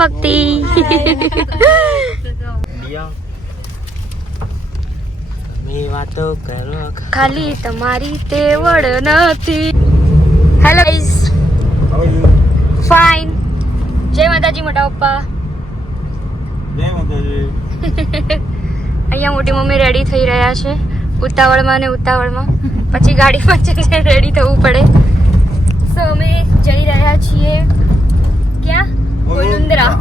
ભક્તિ. વાતો કરો ખાલી તમારી તેવડ નથી. Hello guys, fine. જય માતાજી મોટા પપ્પા. જય માતાજી. અહીંયા મોટી મમ્મી રેડી થઈ રહ્યા છે ઉતાવળમાં ને ઉતાવળમાં. પછી ગાડી પંચર રેડી થવું પડે. સો અમે જઈ રહ્યા છીએ ક્યાં? કોલુંદરા.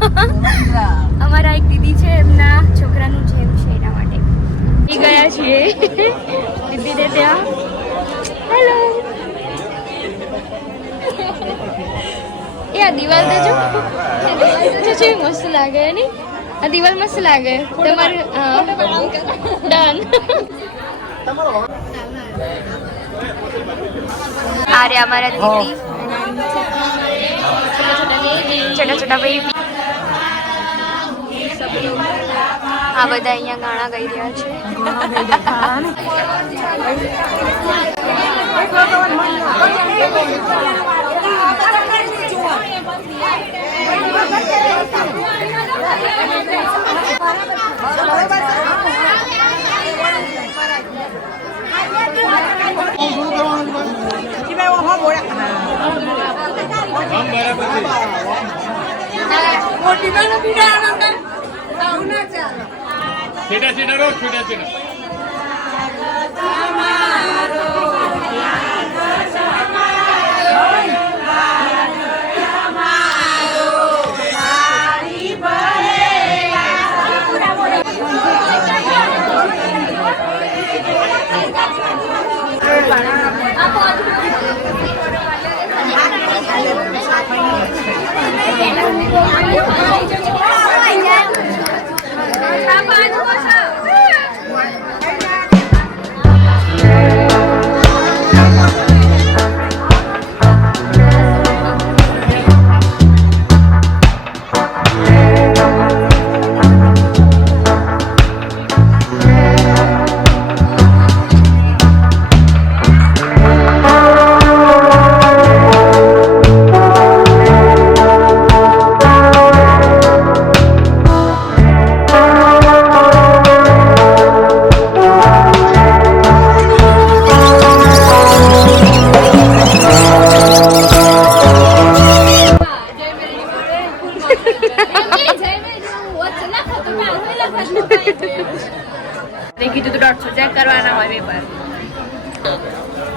અમારા એક દીદી છે, એમના છોકરાનું જેમ છે એના માટે ગયા છીએ દીદી ને ત્યાં. હેલો. એ આ દિવાલ દેજો, કેવી મસ્ત લાગે ને. આ દિવાલ મસ્ત લાગે. તમારે ડન. અરે हमारा दीदी छोटा छोटा बेबी सब लोग આ બધા અહીંયા ગાણા ગાઈ રહ્યા છે. छेड़ा छेड़ा रो छेड़ा छेड़ा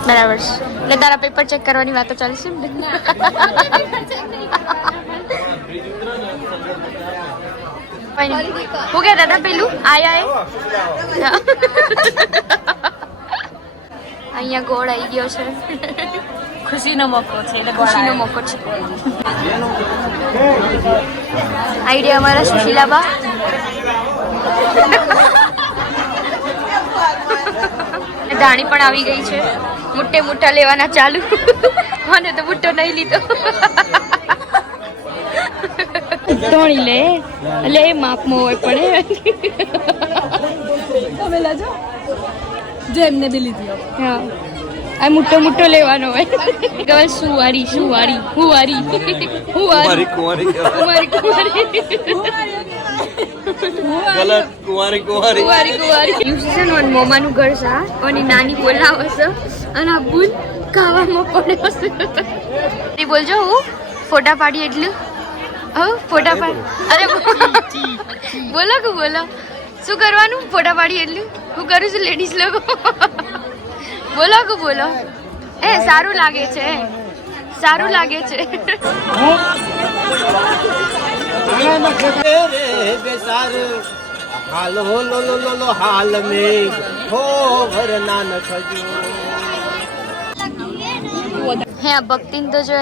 બરાબર છે. એટલે તારા પેપર ચેક કરવાની વાતો ચાલશે ને. હું કહેતા હતા પેલું આયા અહીંયા ગોળ આવી ગયો છે. ખુશીનો મોકો છે, એટલે ખુશીનો મોકો છે. આઈડિયા અમારા સુશીલાબા. ધાણી પણ આવી ગઈ છે. મોટે મોટા લેવાના ચાલુ. મને તો મોટો નહીં લીધો. ધોણી લે એટલે એ માપમાં હોય પણ તમે લાજો જેમને બી લીધી. હા, આ મોટો મોટો લેવાનો હોય. ગવલ સુવારી સુવારી હુવારી હુવારી કુંવારી કુંવારી કુંવારી કુંવારી કુંવારી કુંવારી. યુસન ઓન મોમાનું ઘર સા અને નાની બોલાવ હશે અને આ બુન ખાવામાં પડ્યો હશે. બોલજો હું ફોટા પાડી એટલું. ફોટા પાડી. અરે બોલો કે બોલો શું કરવાનું? ફોટા પાડી એટલું હું કરું છું લેડીઝ લોકો. બોલો કે બોલો. એ સારું લાગે છે, સારું લાગે છે. हाल हो लो लो लो लो हाल में हो भरना न खजो. હે ભક્તિન તો જો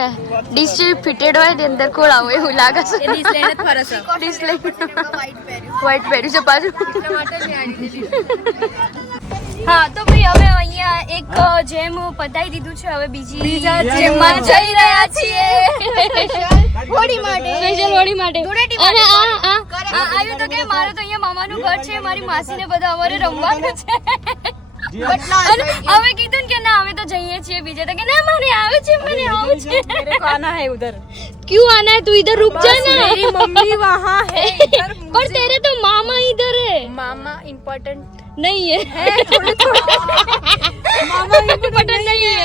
ડીશ જેવી ફિટેડ હોય તે અંદર ખોળાવો એવું લાગે છે. ડીશ લઈને જ ફરે છે. ડીશ લઈને વ્હાઈટ પહેર્યું છે પાછું. હા તો ભાઈ હવે અહીંયા એક જેમ પતાવી દીધું છે. હવે બીજા જેમમાં જઈ રહ્યા છીએ હોળી માટે, સ્પેશિયલ હોળી માટે. અને આવ્યું તો કે મારે તો અહીંયા મામાનું ઘર છે, મારી માસીને બધા અમારે રમવાનું છે. હવે કીધું કે ના અમે તો જઈએ છીએ બીજે. તો કે ના મને આવે છે, મને આવું છે. મેરે કો આના હે ઉધર. क्यों आना है? तू इधर रुक जा ना। मेरी मम्मी वहाँ है। पर तेरे तो मामा इधर है। मामा इम्पोर्टेंट नहीं है, मामा इम्पोर्टेंट नहीं है।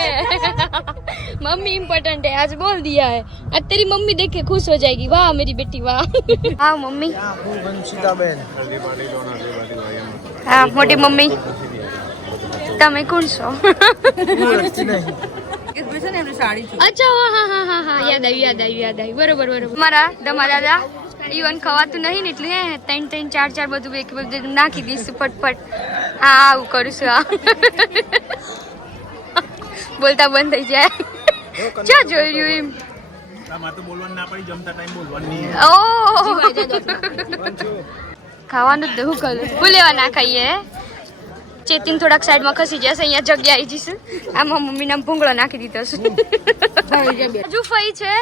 मम्मी इम्पोर्टेंट है, आज बोल दिया है। आज तेरी मम्मी देख के खुश हो जाएगी। वाह मेरी बेटी वाह। हाँ मम्मी, हाँ मोटी मम्मी, તમે કોણ છો? અચ્છા હા હા હા હા યાદ આવ્યું બરોબર મારા દમા દાદા ઈવન ખવાતું નહીં ને એટલે 3 4 બધું એક બધું નાખી દઈશું ફટફટ. હા આવું કરું છું. આ બોલતા બંધ થઈ જાય. ક્યાં જોઈ રહ્યું એમ? ખાવાનું જ શું કરું? ફૂલેવા ના ખાઈએ. ચેતિન થોડાક સાઈડમાં ખસી જશે, અહીંયા જગ્યા આવી જશે. આમાં મમ્મીના ભૂંગળો નાખી દીધો છે. હજુ ફઈ છે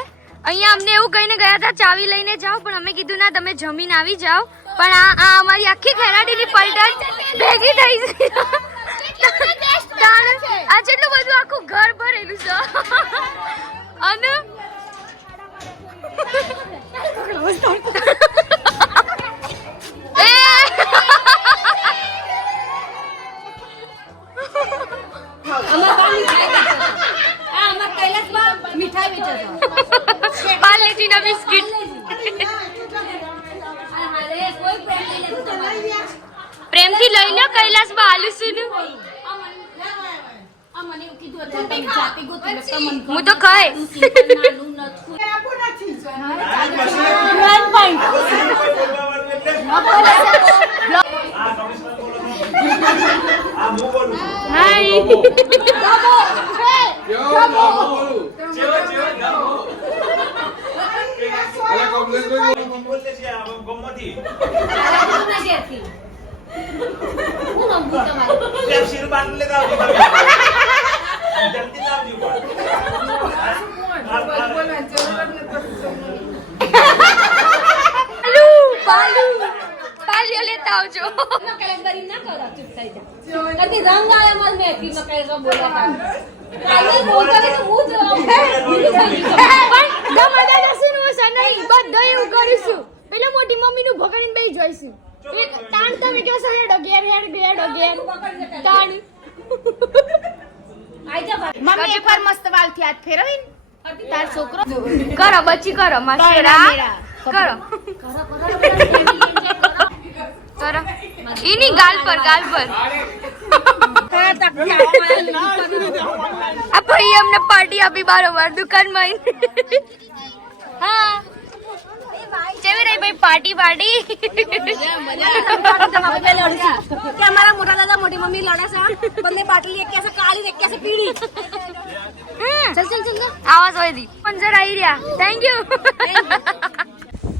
અહીંયા. અમને એવું કહીને ગયા હતા ચાવી લઈને જાઓ, પણ અમે કીધું ના તમે જમીન આવી જાઓ. પણ આ અમારી આખી ખેરાડીની પલટન ભેગી થઈ છે. આ જેટલું બધું આખું ઘર ભરેલું છે. અને પાર્લેજીના બિસ્કિટ પ્રેમથી લઈ લો. કૈલાસમાં આલુ છું હું તો ખાય. પાલિયો લેતા આવજો. પેલા મોટી મમ્મી નું ભગડીને બે જોઈશું. તાણ તમે કેવો છો? હેડો ઘેર તાણ મમ્મી એકવાર મસ્ત વાલ થી હાથ ફેરવીને તાર છોકરો કરો બચી કરો માસેરા કરો કરો એની ગાલ પર આ ભાઈ અમને પાર્ટી આપી બારોબાર દુકાનમાં. હા જેવી રહી ભાઈ પાર્ટી કે અમારા મોટા દાદા મોટી મમ્મી લડે છે. બંને બાટલી એક કેસે કાળી એક કેસે પીળી. ચલ આવાજ હોય દી પણ જરા આવી રહ્યા. Thank you.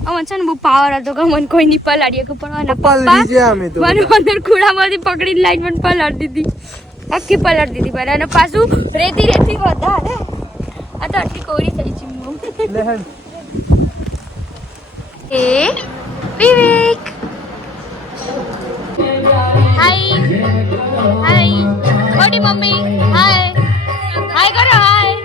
અમન છે ને બહુ પાવર હતો કે મને કોઈ ની પલાડી કે પણ મને અંદર ખુડામાંથી પકડીને લાઈન મને પલાડી દીધી. આખી પલાડી દીધી પર અને પાછું રેતી વધારે. આ તો આટલી કોરી થઈ છે. એ વિવેક હાય મોટી મમ્મી હાય કરો હાય.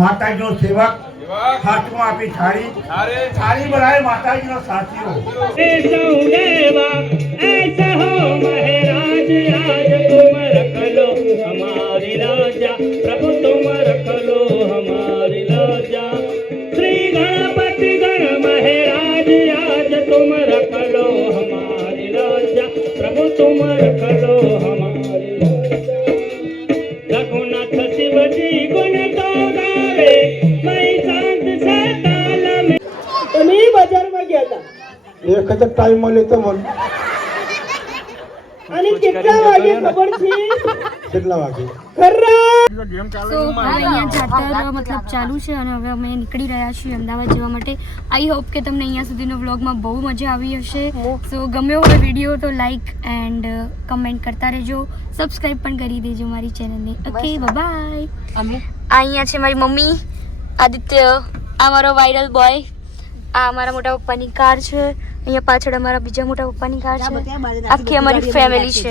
માતાજીનો સેવક હાથમાં આપી થાળી બનાવે માતાજીનો સાથીઓ. ऐसा हो महाराज आज तुम रख लो हमारी राजा प्रभु तुम रख लो हमारी राजा श्री गणपति गण महाराज आज तुम रख लो हमारी राजा प्रभु तुम रख लो हमारी राजा रघुनाथ शिवजी गुण तो गावे मैं शांत सताल में. તમે બજારમાં ગયા હતા એક જ ટાઈમ મળે તો મને અને કેટલા વાગે ખબર છે? કેટલા વાગે? સો અહીંયા જાતર મતલબ ચાલુ છે અને હવે અમે નીકળી રહ્યા છીએ અમદાવાદ જવા માટે. આઈ હોપ કે તમને અહીંયા સુધીનો વ્લોગમાં બહુ મજા આવી હશે. સો ગમ્યો હોય વિડીયો તો લાઈક એન્ડ કમેન્ટ કરતા રહેજો. સબસ્ક્રાઈબ પણ કરી દેજો મારી ચેનલને. Okay bye. અહીંયા છે મારી મમ્મી, આદિત્ય, આ મારો વાયરલ બોય, આ અમારા મોટા પપ્પાની કાર છે, અહીંયા પાછળ અમારા બીજા મોટા પપ્પાની કાર છે, આખી અમારી ફેમિલી છે.